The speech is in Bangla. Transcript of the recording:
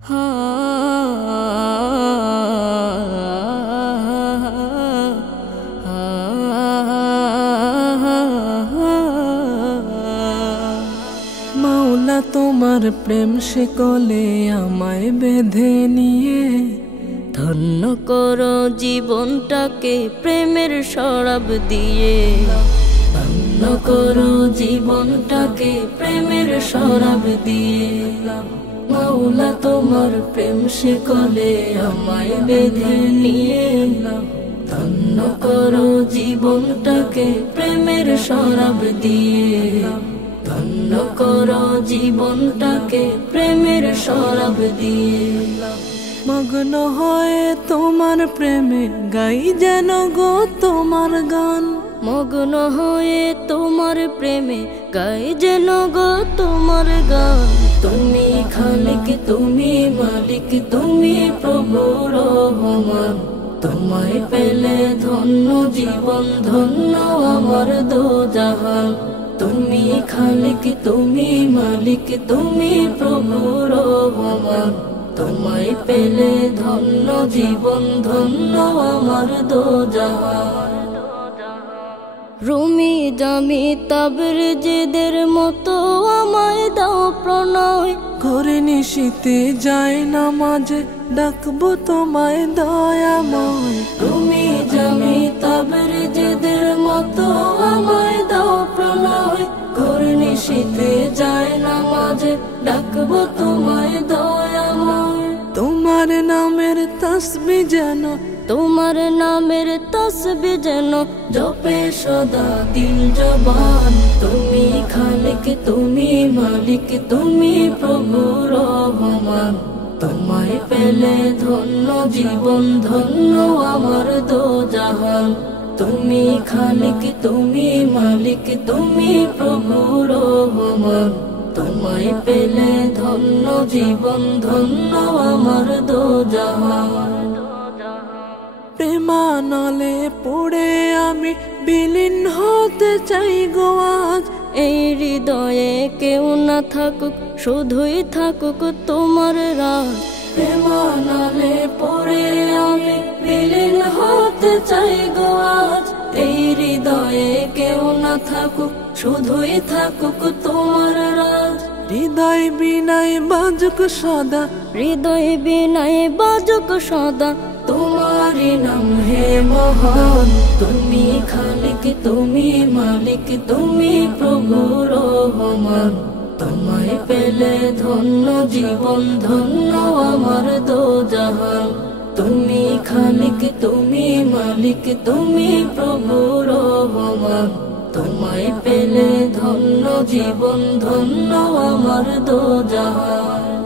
মাওলা তোমার প্রেম শিকলে আমায় বেঁধে নিয়ে ধন্য করো জীবনটাকে প্রেমের শরাব দিয়ে। ধন্য করো জীবনটাকে প্রেমের শরাব দিয়ে। মাওলা তোমার প্রেম শিকলে আমায় বেঁধে নিয়ে ধন্য করো জীবনটাকে প্রেমের শরাব দিয়ে। ধন্য করো জীবনটাকে প্রেমের শরাব দিয়ে। মগ্ন হয়ে তোমার প্রেমে গাই যেন গো তোমার গান। মগ্ন হয়ে তোমার প্রেমে গাই যেন গো তোমার গান। তুমি খালিক, তুমি মালিক, তুমি প্রভু রহমান। তোমায় পেলে ধন্য জীবন, ধন্য আমার দোজাহান। তুমি খালিক, তুমি মালিক, তুমি প্রভু রহমান। তোমায় পেলে ধন্য জীবন, ধন্য আমার দোজাহান। রুমি জামি তাবরিজদের মতো আমায় দাও প্রণয়। ঘরে নিশীতে যায় না মাঝে ডাকবো তোমায় দয়াময়। রুমি জামি তাবরিজদের মতো আমায় দাও প্রণয়। ঘরে নিশীতে যায় না মাঝে ডাকবো তোমায় দয়াময়। তোমার নামের তাসবিহ যেন, তোমার নামের তাসবিহ যেন জপে সদা দিল জবান। তুমি খালিক, তুমি মালিক, তুমি প্রভু রহমান। তোমায় পেলে ধন্য জীবন, ধন্য আমার দোজাহান। তুমি খালিক, তুমি মালিক, তুমি প্রভু রহমান। তোমায় পেলে ধন্য জীবন, ধন্য আমার দোজাহান। প্রেমানলে পড়ে আমি বিলীন হতে চাই গো আজ। এই হৃদয়ে কেউ না থাকুক, শুধুই থাকুক তোমার রাজ। প্রেমানলে পড়ে আমি বিলীন হতে চাই গো আজ। এই হৃদয়ে কেউ না থাকুক, শুধুই থাকুক তোমার রাজ। হৃদয় বিনায় বাজুক সদা, হৃদয় বিনায় বাজুক সদা তোমারি নাম হে মহান। তুমি খালিক, তুমি মালিক, তুমি প্রভু রহমান। তোমায় পেলে ধন্য জীবন, ধন্য আমার দোজাহান। তুমি খালিক, তুমি মালিক, তুমি প্রভু রহমান। তোমায় পেলে ধন্য জীবন, ধন্য আমার দোজাহান।